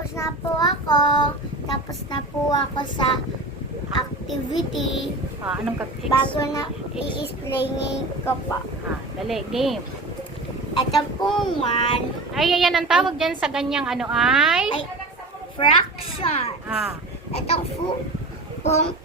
Tapos na po ako. Tapos na po ako sa activity. Anong Bago na i-explain ko po. Dali, game. Ito po man Ay, ayan ang tawag dyan sa ganyang ano ay? ay fraction. Ito po 4.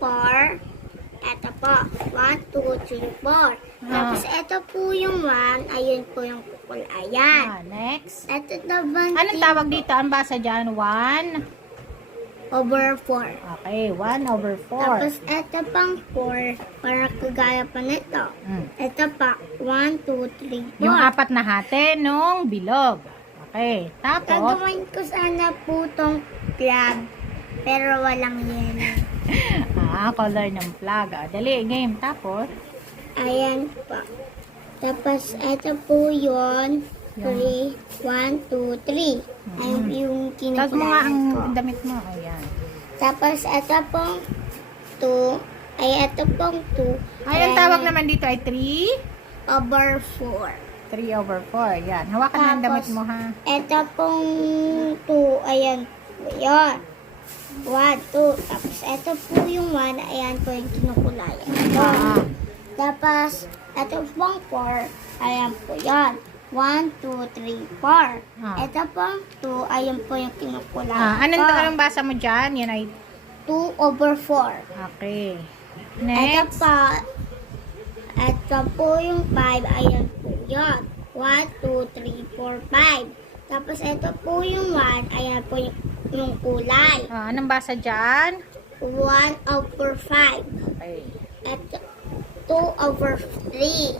Ito po 1, 2, 3, 4. Tapos ito po yung 1. Ayun po yung kukulayan. Next. Ito naman Anong tawag dito? Ang basa dyan? 1 over 4. Okay, 1 over 4. Tapos ito pang 4 para kagaya pa nito. Ito pa 1, 2, 3, 4. Yung apat na hati nung bilog. Okay, tapos Gagawin ko sana po tong flag pero walang yellow. color ng flag. Dali, game. Tapos Ayan pa. Tapos ito po yun. 3, 1, 2, 3. Ayun yung tag mo nga ang kinukulayan ko. damit mo. Ayan. Tapos ito pong 2. Ay, ito pong 2. Ay, ang tawag naman dito ay 3 over 4. 3 over 4. Yan. Hawakan mo ang damit mo, ha? Ito pong 2. Ayan po yun. 1, 2. Tapos ito po yung 1. Ayan po yung kinukulayan ko. Tapos ito pong 4. Ayan po yun. 1, 2, 3, 4. Ito pong 2. Ayan po yung kinukulayan Anong basa mo dyan? Yan ay 2 over 4. okay. Ito Next. pa. Ito po yung 5. Ayan po yun. 1, 2, 3, 4, 5. Tapos ito po yung 1. Ayan po yung kulay. Anong basa dyan? 1 over 5. Okay. Ito 2 over 3.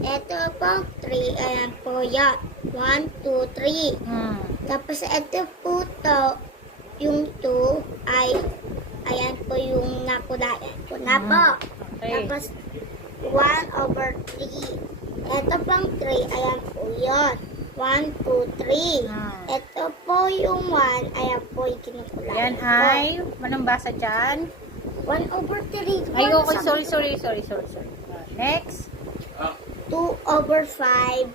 Ito po 3. Ayan po yun. 1, 2, 3. Tapos ito po to. Yung 2 ay ayan po yung nakulayan ko na po. Okay. Tapos 1 over 3. Ito pang 3. Ayan po yun. 1, 2, 3. Ito po yung 1. Ayan po yung kinukulayan Yan ay, anong basa dyan? 1 over 3. Ay, okay, sorry. Next. 2 over 5.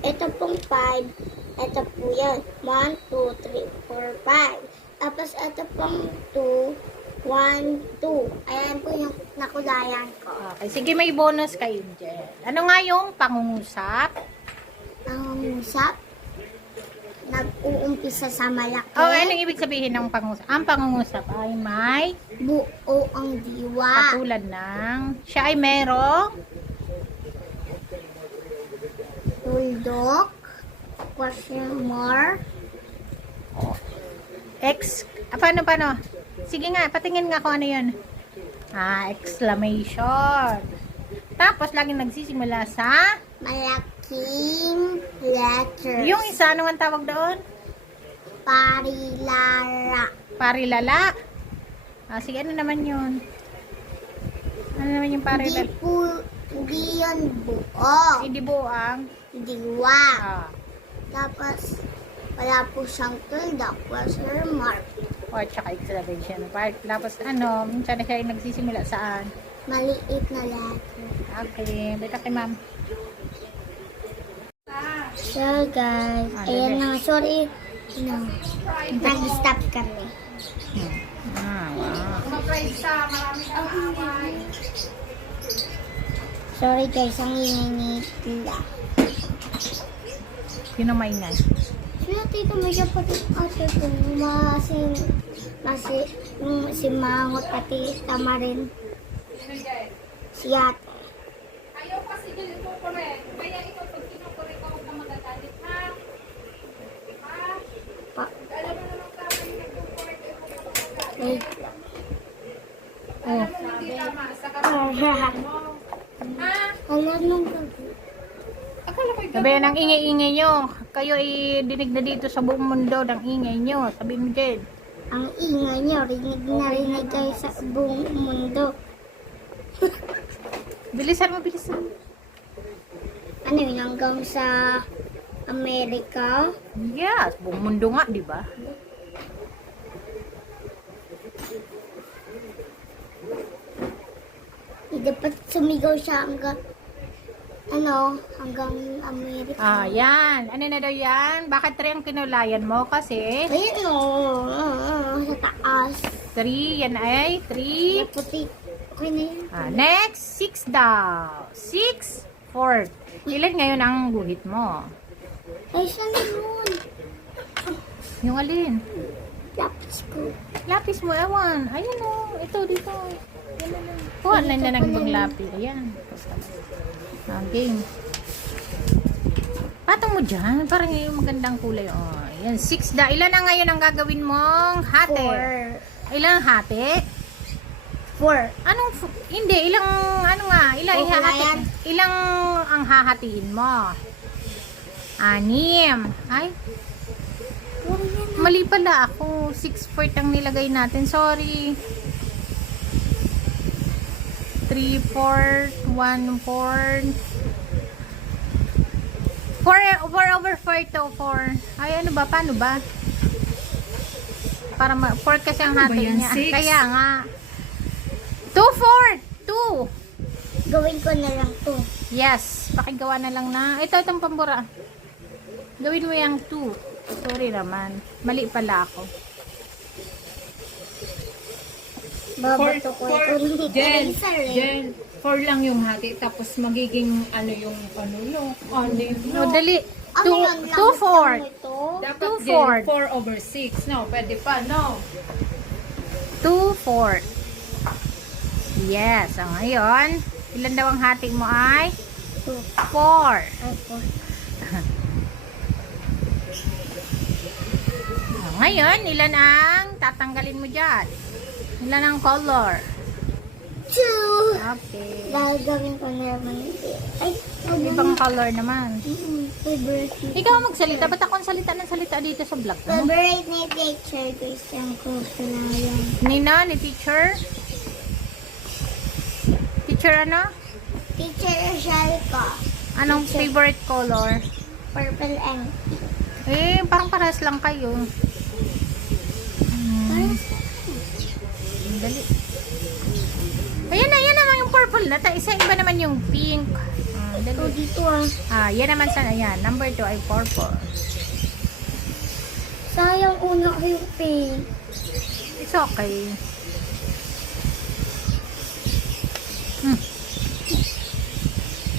Ito pong 5. Ito po yan. 1, 2, 3, 4, 5. Tapos ito pong 2. 1, 2. Ayan po yung nakulayan ko. Okay, sige, may bonus kayo dyan. Ano nga yung pangungusap? Ang usap, nag-uumpisa sa malaki. Anong ibig sabihin ng pangungusap? Ang pangungusap ay may Buo ang diwa. katulad ng, siya ay merong Tuldok. Question mark. paano? Sige nga, patingin nga kung ano yun. Exclamation. Tapos, laging nagsisimula sa Malaking letters. yung isa, ano ang tawag doon? Parilara. Parilala. Sige, ano naman yun? Ano naman yung parilala? Hindi yan buo. Hindi buang. Diwa. Ah. Tapos, wala po siyang tuldok. Question mark. Or tsaka exclamation part. Tapos, minsan na siya yung nagsisimula saan? Maliit na letter. Okay, bita kay ma'am. So guys, ayan na. Sorry. Nag-stop kami. Wow. Sorry guys, ang ingay nila. Sino maingay? Sino tito may kapatid ate ko? Si Mangot pati Tama rin. Si ate. Ayaw kasi ganito correct. Kaya ikaw pag kinukorek ka, huwag ka magagalit, ha? Ha? Alam mo naman tama yung nagkukorek ka, huwag ka magagalit. Wait. Alam mo hindi tama. Sa kapatid mo. Ha? Alam nung Akala ko Sabi ng ingay-ingay nyo. Kayo dinig na dito sa buong mundo ng ingay nyo. Sabi mo din. ang ingay niyo, rinig na rinig kayo sa buong mundo. Bilisan mo, bilisan. Ano yun, hanggang sa Amerika? Yes, buong mundo nga, di ba? Dapat sumigaw siya hanggang hanggang Amerika. Ah, yan. Ano na daw yan? Bakit 3 ang kinulayan mo? Kasi Ayun sa taas. 3, yan ay 3. Puti. Okay na yun. Next, 6 daw. 6, 4. Ilan ngayon ang guhit mo? Ay, saan na yun? Yung alin? Lapis ko. Lapis mo, ewan. Ayan o. Ito, dito. Yan na lang. Kuha na na ng lapis. Ayan. Game. Patong mo dyan. Parang yung magandang kulay. Oh, ayan. 6 da. Ilan na ngayon ang gagawin mong hati? 4. Ilang hati? 4. Anong, hindi. Ilang, ano nga? Ilang Okay na ihahati? yan. Ilang ang hahatiin mo? 6. Ay, mali pala ako. 6 ang nilagay natin. Sorry. 3, 4, 1, 4. 4 over 4 to 4. Ay, ano ba? Paano ba? Para 4 kasi ang Ano ba hati yan? niya. 6? Kaya nga. 2, 4. 2. Gawin ko na lang to. Yes. Pakigawa na lang na. Ito, itong pambura. Gawin mo yung 2. Sorry naman. Mali pala ako. Babato ko ito. Jen, 4 lang yung hati, tapos magiging ano yung No, dali. Ano yan? 2, 4. Dapat 2, Jen, 4. 4 over 6. No, pwede pa, no? 2, 4. Yes. So, ngayon, ilan daw ang hati mo ay? 4. Ngayon, ilan ang tatanggalin mo dyan? Ilan ang color? 2. Okay. Gagawin ko na naman. Ay, Ibang color naman. favorite. Ikaw ang magsalita. Ba't ako ang salita ng salita dito sa vlog mo? Favorite na picture ko isang ko na yan. Nina, ni teacher? Teacher ano? Teacher Rochelle ko. Anong favorite color? Purple and Parang parehas lang kayo. Dali. Ayan na, yan naman yung purple na. Isa iba naman yung pink. ito Dali. dito Yan naman sa, ayan. Number 2 ay purple. Sayang una ko yung pink. It's okay.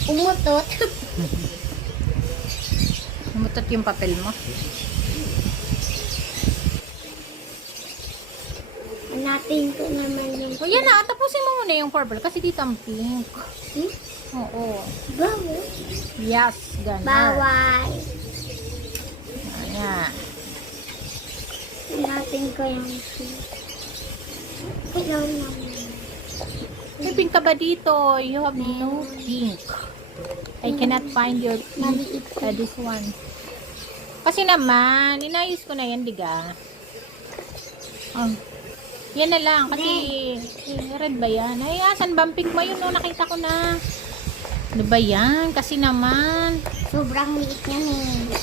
Umutot. Umutot yung papel mo. Hanapin ko naman yung O yan na, tapusin mo muna yung purple kasi dito ang pink. Oo. Bawal. Yes, ganun. Bawal. Ayan. Hanapin ko yung pink. Kailangan naman. May pink ka ba dito? You have no pink. I cannot find your pink. This one. Kasi naman, inayos ko na yan, diga. Yan na lang. Kasi, red ba yan? Ay, asan ba ang pink mo? Yun, no, nakita ko na. Ano ba yan? Kasi naman. Sobrang liit yan eh.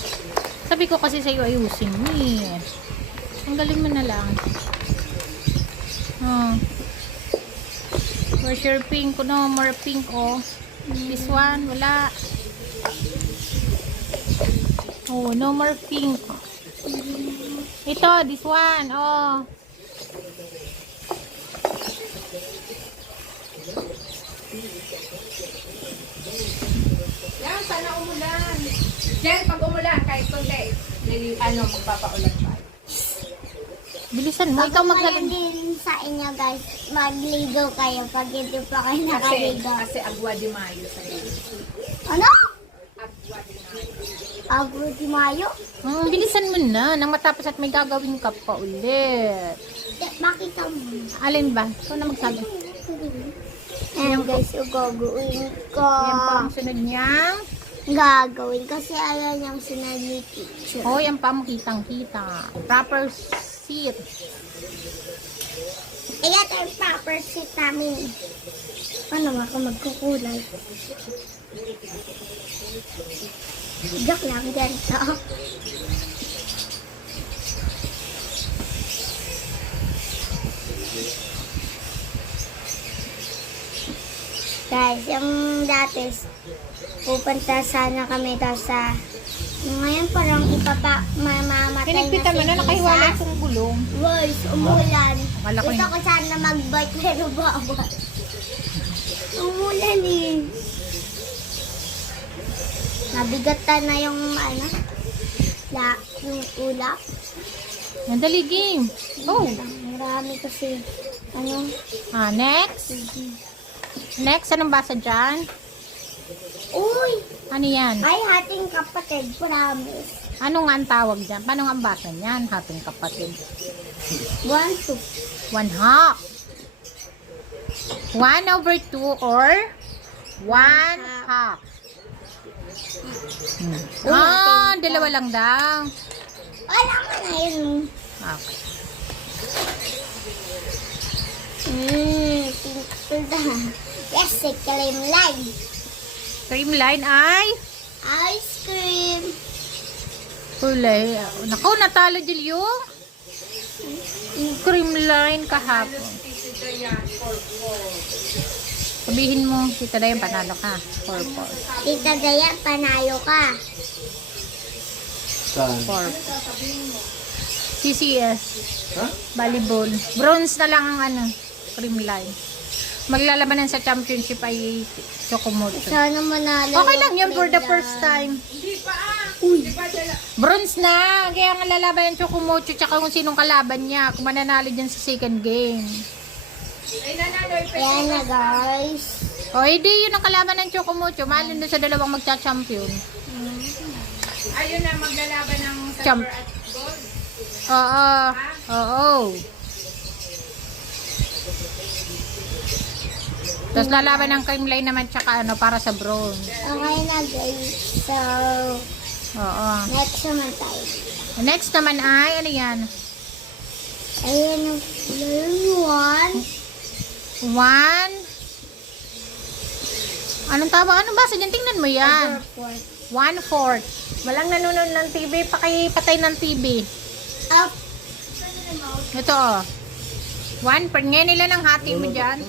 Sabi ko kasi sa'yo, ayusin mo eh. Tanggalin mo na lang. Where's your pink? No more pink, oh. This one, wala. Oh, no more pink. Ito, this one, oh. Yan, sana umulan. Jen, pag umulan, kahit konti, magpapaulan pa. Bilisan mo, ikaw magsalan. din sa inyo guys, magligo kayo pag hindi pa kayo nakaligo. Kasi agwa di mayo sa Ano? Agwa di mayo. Agro di Mayo? Bilisan mo na, nang matapos at may gagawin ka pa ulit. Makita mo. Alin ba? Ikaw na magsabi. Ayan guys, yung gagawin ko. Yan pa ang sunod niyang. Gagawin kasi ayan yung sinali teacher. Oh, yan pa mo kitang-kita. Proper seat. Ayan yung proper seat namin. Paano ako magkukulay? Joke lang, ganito. Guys, yung dati, pupunta sana kami daw sa... Ngayon parang mamamatay Pinagpitan mo na, nakahiwalay kong gulong. Guys, umulan. Akala ko Gusto ko sana mag-bike pero bawal. Umulan eh. Nabigatan na yung ano, yung ulap. Yan, dali, game. Oh. Marami kasi, ano, Next. Next, anong basa dyan? uy! Ano yan? Ay, hating kapatid, promise. Ano nga ang tawag dyan? Paano nga ang basa niyan? Hating kapatid. 1, 2. 1 half. 1/2 or 1 half. Dalawa lang daw. Wala ka na yun. Okay. Pink na. Yes, si cream line. Cream line ay Ice cream. kulay. Naku, natalo din yung cream line kahapon. Sabihin mo, Tita Dayan, panalo ka. Purple. Tita Dayan, panalo ka. Saan? Purple. CCS. Ha? Volleyball. Bronze na lang ang ano, cream line. Maglalabanan sa championship ay Chocomocho. Sana manalo. Okay lang yun for the first time. Hindi pa Di ba dala? Bronze na. Kaya nga lalaban yung Chocomocho tsaka kung sinong kalaban niya. Kung mananalo dyan sa second game. Ay, nanalo. Ayan na, guys. O, hindi yun ang kalaban ng Chocomocho. Malin doon sa dalawang magcha-champion. Ayun na, maglalaban ng Champ. silver at gold. Oo. Oo. Tapos lalaban ng cream line naman tsaka ano para sa bronze. Okay na, guys. So, Oo. next naman tayo. Next naman ay, ano yan? Ayan yung 1. 1. Anong tawag? Anong basa dyan? Tingnan mo yan. 1/4. Walang nanonood ng TV. Pakipatay ng TV. Up. Ito oh. 1 per. Ngayon nila ng hati mo dyan.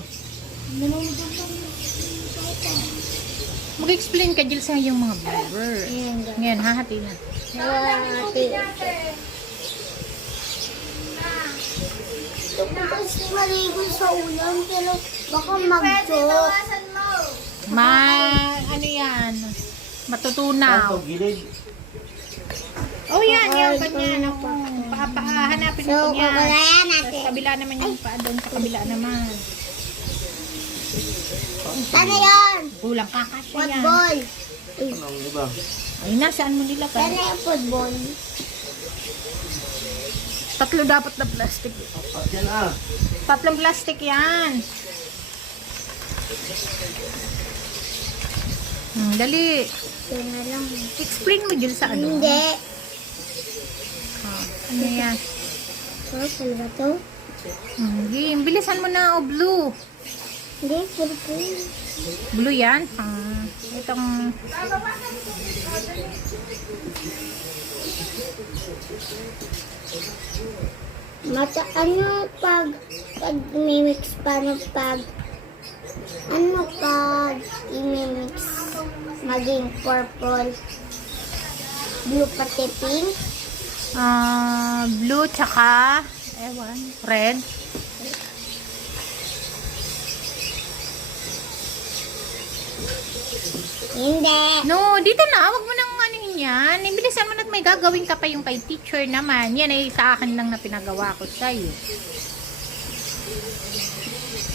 Mag-explain ka, Jill, sa yung mga vlogger. Ayan, guys. Ngayon, hahati na. Hati. Tapos maligo sa ulan, pero baka mag-joke. Ano yan? Matutunaw. Ang gilid. Oh, yan. Yan pa niyan. Hanapin So, mo niya. kukulayan Sa natin. kabila naman yung paa doon. Sa kabila naman. Sana yun? Kulang kakasya yan. Football. Anong iba? Ay, nasaan mo nila pa? Sana yung football. 3 dapat na plastic. At yan 3 plastic yan. Dali. Ito na lang. Explain mo, Jill, sa ano? Hindi. Ano yan? Purple ba to? Game. Bilisan mo na, oh, blue. Hindi, purple. Blue yan? Itong... Ano pag mimix paano pag i-mix maging purple, blue pati pink? Blue tsaka red. Hindi. No, dito na. Wag mo nang anuhin yan. Ibilisan mo na at may gagawin ka pa yung kay teacher naman. Yan ay sa akin lang na pinagawa ko sa'yo.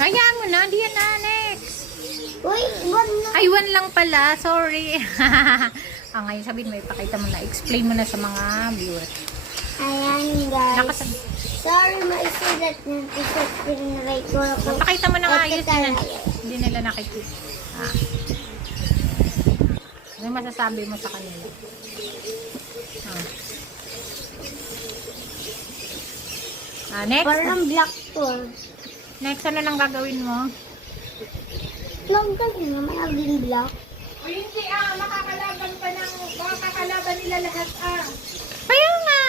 Hayaan mo na. Di yan na. Next. Uy, iwan na. Ay, 1 lang pala. Sorry. Ngayon sabihin mo, ipakita mo na. Explain mo na sa mga viewers. Ayan guys. Nakasag... Sorry, maisulat na ito sa pinray ko ako. Pakita mo na nga ayos Ito na. talaga. Hindi nila nakikita. Ano masasabi mo sa kanila? Next. Parang black to. Next, ano nang gagawin mo? Longgan nga, may aging black. O hindi makakalaban pa ng, makakalaban nila lahat Kaya nga.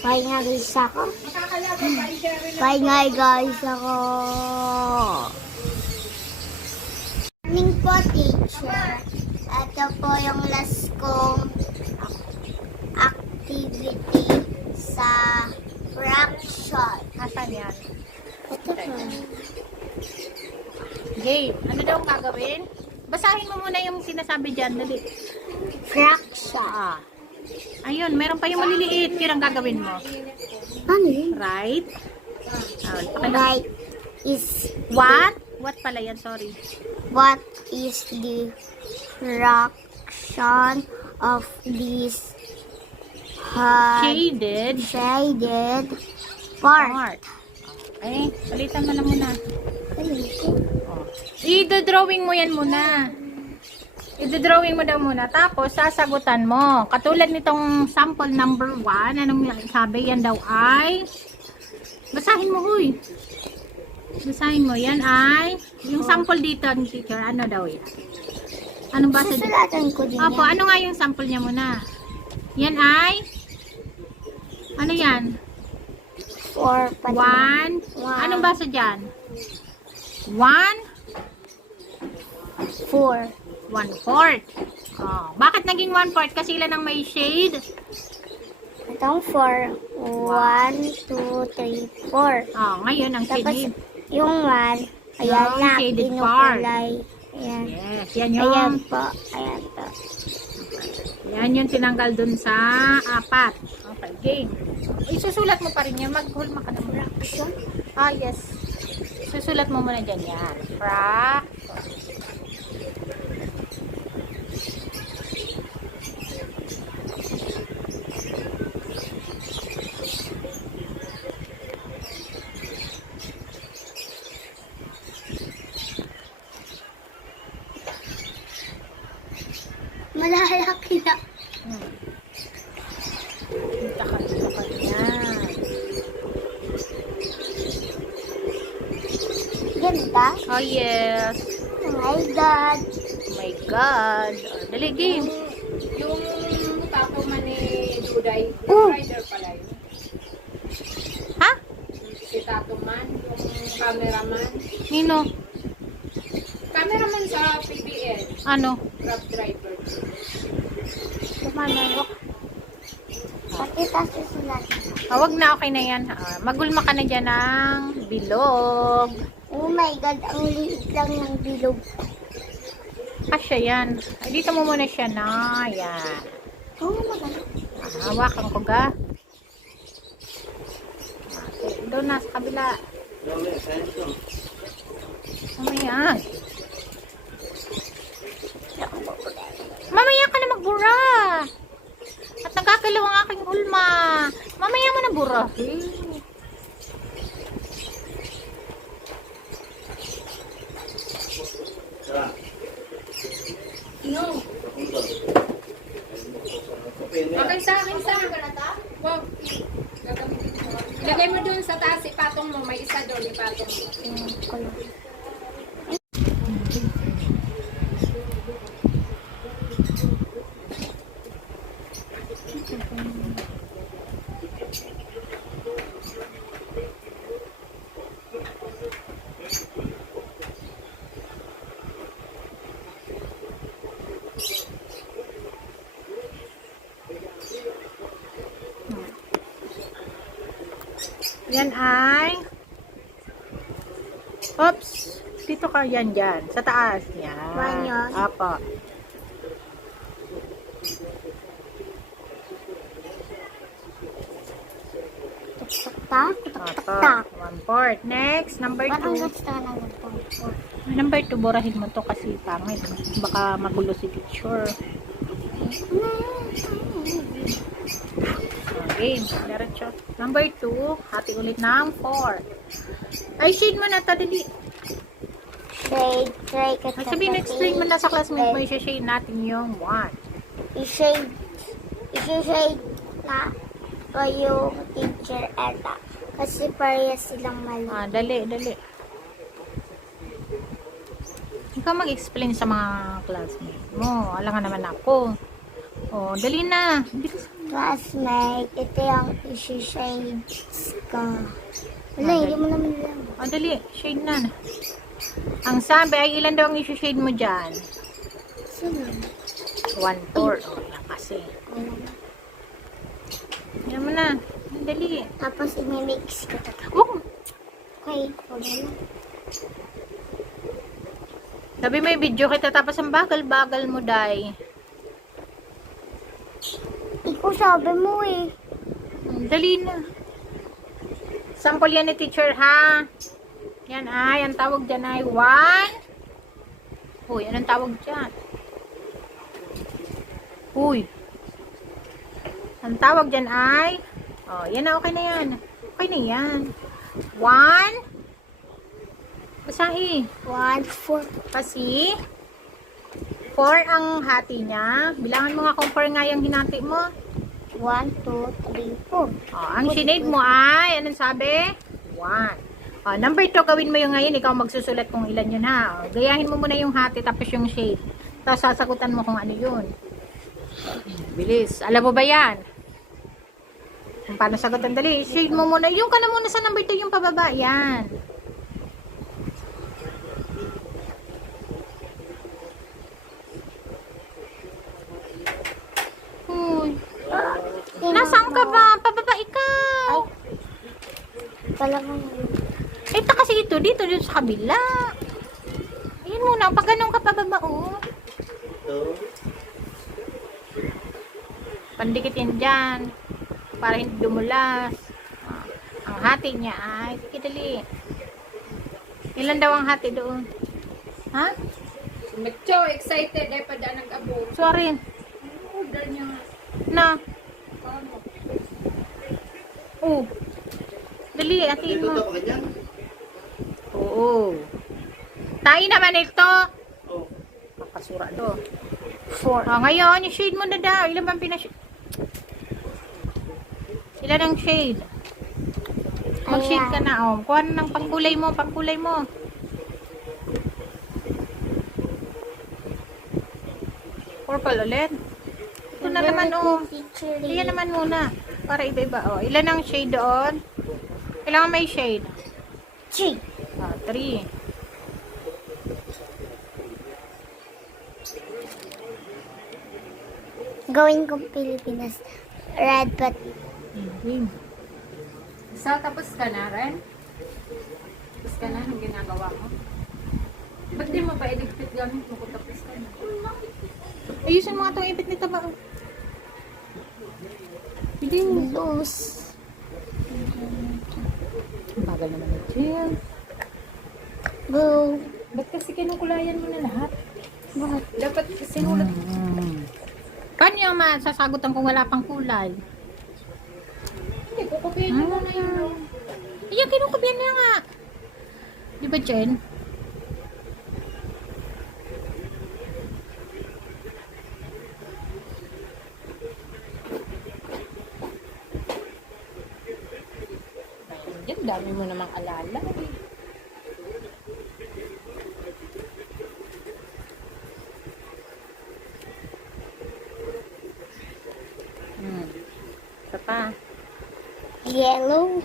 Bye nga guys ako. Makakalaban pa, i-share na. Bye nga guys ako. po, teacher. Ito po yung last kong activity sa fraction. Asan yan? Ito po. Game. Ano daw ang gagawin? Basahin mo muna yung sinasabi dyan. Dali. Fraction. Ah. Ayun, meron pa yung maliliit. Yun ang gagawin mo. Ano yun? Right? Right is What? What pala yan? Sorry. what is the fraction of this Shaded shaded part? part. Okay. Palitan mo na muna. I-drawing mo yan muna. I-drawing mo daw muna. Tapos, sasagutan mo. Katulad nitong sample number 1. Anong sabi? Yan daw ay... Basahin mo, huy. Basahin mo. Yan ay... Yung sample dito, ang teacher. Ano daw yan? Anong basa dito? Susulatan ko din Opo, yan. ano nga yung sample niya muna? Yan ay... Ano yan? 4 pa din. 1. One. Anong basa dyan? 1. 4. 1/4. Oh, bakit naging 1/4? Kasi ilan ang may shade? Itong 4. 1, 2, 3, 4. Oh, ngayon ang Tapos, shade. yung 1, ayan Yung na, shaded kinukulay. Ayan. Yes, yan yung Ayan po. Ayan po. yan yung tinanggal dun sa 4. Okay, game. Isusulat mo pa rin yan. Maghulma ka na muna. Ah, yes. Susulat mo muna dyan yan. Fraction. Malalaki na. Dito ka yan. Ganda. Oh, yes. Oh my God. Oh my God. Oh, dali, game. Yung tato man ni Duday, Oh. rider pala yun. Ha? Si Tato Man, yung cameraman. Nino? Cameraman sa PBL, Ano? truck driver. Kumano? Pati tayo susulatan. Wag na, okay na yan. Magulma ka na dyan ng bilog. Oh my God, ang liit lang ng bilog. Kasya yan. Ay, dito mo muna siya na. Yan. Oh, maganda. Hawakan ko ga. Doon na sa kabila. Mamaya. Mamaya ka na magbura. At nagkakalaw ang aking ulma. Mamaya mo na bura. No. Okay sa akin sa wow. Gagamitin mo. Lagay mo dun sa taas, ipatong mo. May isa doon, ipatong mo. Yan ay... Oops! Dito ka yan dyan. Sa taas. Yan. One yun? Apo. Tak-tak, Apo. tak-tak. 1/4. Next, number Parang 2. gusto na lang ito. Number 2, burahin mo to kasi pangit. Baka magulo si teacher. Okay, diretso. Number 2, hati ulit ng 4. Ay, shade mo na to, dali. Shade, try ka Ay, sabihin, explain mo na sa classmate mo, i-shade natin yung 1. I-shade na ko yung teacher Eta. Kasi parehas silang mali. Dali, dali. Ikaw mag-explain sa mga classmate mo. Alam nga naman ako. Oh, dali na. Bilis. Classmate, ito yung isi-shades ka. Wala, hindi mo naman lang. Dali. Shade na. Ang sabi ay ilan daw ang isi-shade mo dyan? Sino? 1/4. O, yan kasi. Yan mo na. Dali. Tapos i-mix ko ito. Oh, Okay, wala na. sabi may video kita tapos ang bagal-bagal mo, Day. Ikaw sabi mo eh. Dali na. Sample yan ni teacher, ha? Yan ay, ang tawag dyan ay 1. Uy, anong tawag dyan? Uy. Ang tawag dyan ay, oh, yan na, okay na yan. Okay na yan. 1. Basahi. 1/4. Kasi, 4 ang hati niya. Bilangan mo nga kung 4 nga yung hinati mo. 1, 2, 3, 4. Oh, ang sinade mo ay, anong sabi? 1. Oh, number 2, gawin mo yung ngayon. Ikaw magsusulat kung ilan yun, ha. Oh, gayahin mo muna yung hati, tapos yung shade. Tapos sasagutan mo kung ano yun. Bilis. Alam mo ba yan? Kung paano sagutan, dali. Shade mo muna. Yung ka na muna sa number 2, yung pababa. Yan. Uy. Nasaan ka ba? Pababa ikaw. Talagang Ito kasi dito sa kabila. Ayun muna, pag ganun ka pababa, oh. Pandikit yan dyan. Para hindi dumulas. Ah, ang hati niya ay, dali. Ilan daw ang hati doon? Ha? Si Mecho, excited eh, pada nag-abo. Sorry. Order niya nga. Na. Paano? Oh. Dali, atin mo. Ito pa ganyan? Oo. Tayo naman ito. Oo. Makasura do. 4. Oh, ngayon, yung shade mo na daw. Ilan bang pinashade? Ilan ang shade? Mag-shade ka na, oh. Kuha na ng pangkulay mo, Purple ulit. Ito na naman, oh. Iyan naman muna. Para iba-iba, oh. Ilan ang shade doon? Kailangan may shade. 3. Ah, 3. Gawin kong Pilipinas. Red but So, tapos ka na rin? Tapos ka na ang ginagawa mo? Ba't di mo ba iligpit gamit mo kung tapos ka na? Ayusin mo nga itong ipit nito ba? Hindi mo. loose. Bagal naman ito yan. Go. Ba't kasi kinukulayan mo na lahat? Bakit? Dapat sinulat. Paano yung masasagutan kung wala pang kulay? Hindi, kukupihin mo na yun. Ayan, kinukubyan niya nga. Di ba, Jen? Yan, dami mo namang alala. Ito pa. Yellow.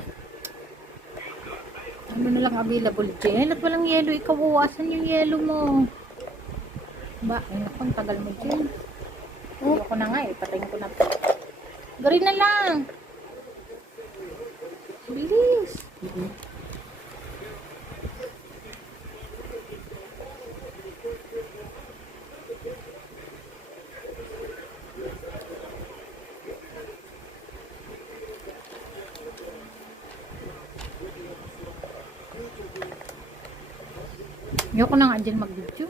Ano na lang available, Jen? At walang yellow. Ikaw, uwasan yung yellow mo. Ba, ay naku, ang tagal mo, Jen. Ayoko na nga eh. Patayin ko na. Gari na lang. Bilis. Ayoko na nga din mag-video.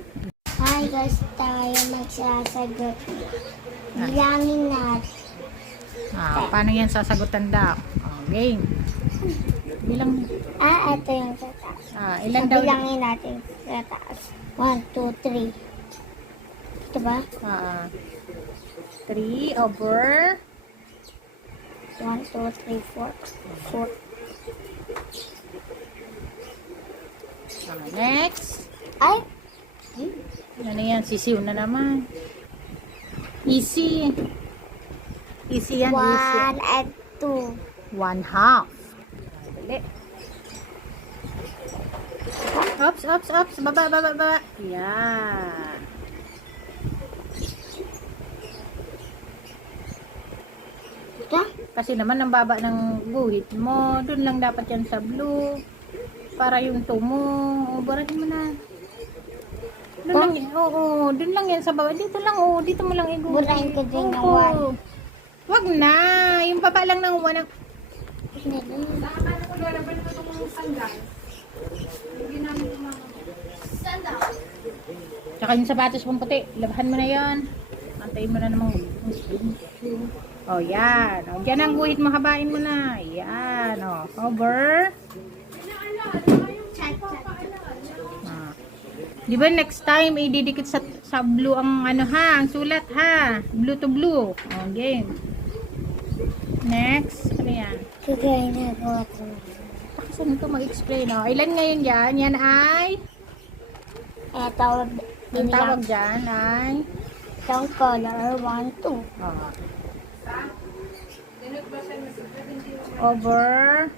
Hi guys, tayo magsasagot. Bilangin natin. Paano yan sasagutan daw? Game. Bilang, Ito yung sa taas. ilan daw? Bilangin natin sa taas. 1, 2, 3. Ito ba? 3 over 1, 2, 3, 4. 4. next. Ay! Ano yan? Sisiw na naman. Easy. Easy yan, 1 easy. and 2. 1/2. Dali. Oops, oops, oops. Baba, baba, baba. Yan. Ito? Kasi naman ang baba ng guhit mo. Doon lang dapat yan sa blue. Para yung tumo. O, barahin mo na. Doon lang yan. Oo, doon lang yan sa baba. Dito lang, oh. Dito mo lang iguhit. Burahin ko din yung Oo. one. Wag na. Yung baba lang ng one. Saka paano ko lalaban mo itong sandal? Yung ginamit ko mga sandal. Tsaka yung sapatos mong puti. Labahan mo na yan. Antayin mo na namang. Oh, yan. O, dyan ang guhit mo. Habain mo na. Yan. O, over. Ah. Di ba next time, ididikit sa blue ang ano ha, ang sulat ha. Blue to blue. O, game. Next. Ano yan? Kagaya na gawa ko. Saan ito mag-explain? O, ilan ngayon yan? Yan ay? Ito, Ang tawag dyan ay? isang color, 1, 2. O. Over.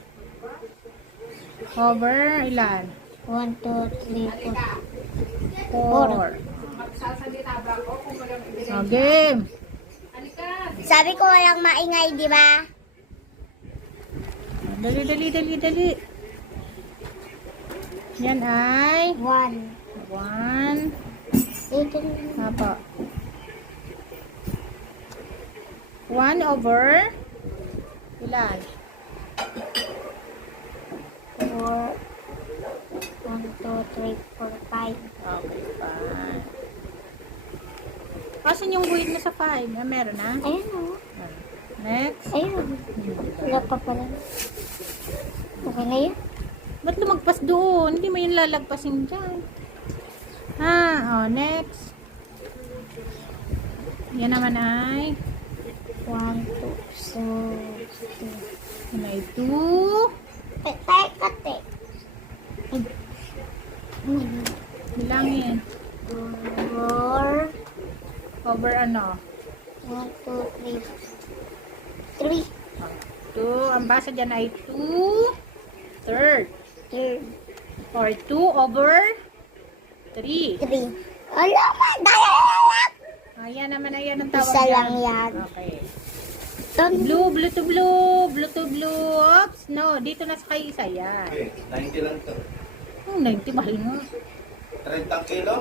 Over. Ilan? 1, 2, 3, 4. Magsasalita ba ako kung walang ibigay? O, game. Halika. 4. Sabi ko walang maingay, di ba? Dali, dali, dali, dali. Yan ay 1. 1. Dito Apa. 1 over ilan? 4. 1, 2, 3, 4, 5. Okay, 5. Asan yung guhit mo sa 5? Meron na? Ayun o. Next. Ayun. Wala pa pala. Okay na yun? Ba't lumagpas doon? Hindi mo yun lalagpasin dyan. Ha, next. Yan naman ay 1, 2, so 2. yan ay 2. Tayo kate. Bilangin. 4. Over ano? 1, 2, 3. 2. Ang basa dyan ay 2 third. 3. Or 2 over 3. 3. Wala man. Dalawa. Ayan naman, ayan ang tawag Isa dyan. lang yan. Okay. Ton. Blue, blue to blue, blue to blue. Oops, no, dito na sa kay isa yan. Okay, 90 lang to. 90, mahal nga. 30 kilo?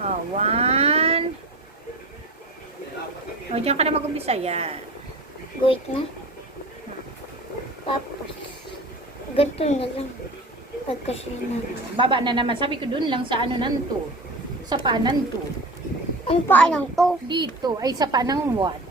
Oh, 1. O, dyan ka na mag-umpisa yan. Wait na. Tapos, ganito na lang. Pagkasi na. Baba na naman. Sabi ko dun lang sa ano nanto. Sa paanan to. Ano pa alam to? Dito ay sa panang 1.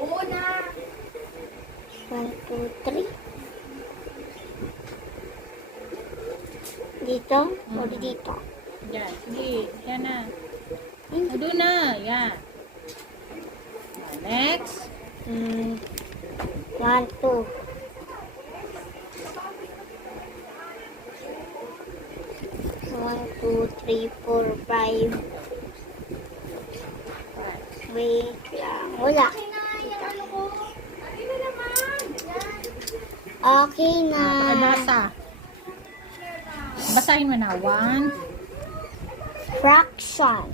Una. 1, 2, 3. Dito? O dito? Yan, sige. Yan na. Hmm. O, doon na. Yan. Next. 1, 2. 1, 2, 3, 4, 5. Wait lang. Wala. Okay na. Pakibasa. Basahin mo na. 1. Fraction.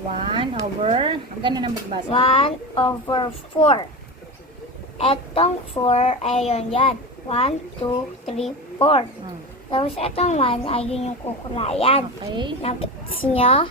1 over. Ang ganda na magbasa. 1 over 4. Etong 4, ayun yan. 1, 2, 3, 4. Tapos etong 1, ayun yung kukulayan. Okay. Nag-gets nyo?